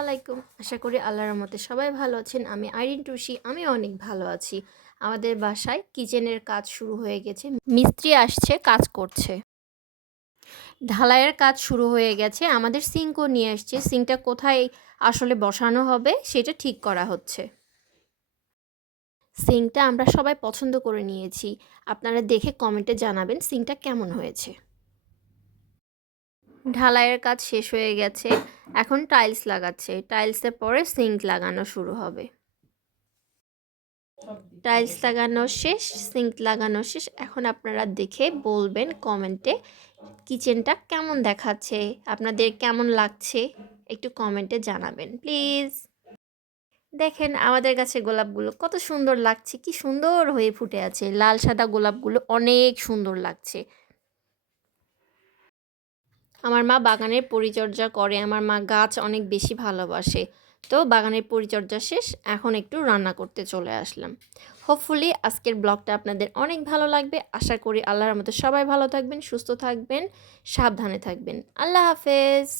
আলাইকুম। আশা করি আল্লাহর রহমতে সবাই ভালো আছেন। আমি আইরিন টুসি, আমি অনেক ভালো আছি। আমাদের বাসায় কিচেনের কাজ শুরু হয়ে গেছে। মিস্ত্রি আসছে, কাজ করছে। ঢালাইয়ের কাজ শুরু হয়ে গেছে। আমাদের সিঙ্কও নিয়ে আসছে। সিঙ্কটা কোথায় আসলে বসানো হবে সেটা ঠিক করা হচ্ছে। সিঙ্কটা আমরা সবাই পছন্দ করে নিয়েছি। আপনারা দেখে কমেন্টে জানাবেন সিঙ্কটা কেমন হয়েছে। ঢালাইয়ের কাজ শেষ হয়ে গেছে। এখন টাইলস লাগাচ্ছে। টাইলসের পরে সিঙ্ক লাগানো শুরু হবে। টাইলস লাগানো শেষ, সিঙ্ক লাগানো শেষ। এখন আপনারা দেখে বলবেন কমেন্টে কিচেনটা কেমন দেখাচ্ছে, আপনাদের কেমন লাগছে একটু কমেন্টে জানাবেন প্লিজ। দেখেন আমাদের কাছে গোলাপগুলো কত সুন্দর লাগছে, কি সুন্দর হয়ে ফুটে আছে। লাল সাদা গোলাপগুলো অনেক সুন্দর লাগছে। আমার মা বাগানের পরিচর্যা করে, আমার মা গাছ অনেক বেশি ভালোবাসে। তো বাগানের পরিচর্যা শেষ, এখন একটু রান্না করতে চলে আসলাম। হোপফুলি আজকের ব্লগটা আপনাদের অনেক ভালো লাগবে। আশা করি আল্লাহর মতো সবাই ভালো থাকবেন, সুস্থ থাকবেন, সাবধানে থাকবেন। আল্লাহ হাফেজ।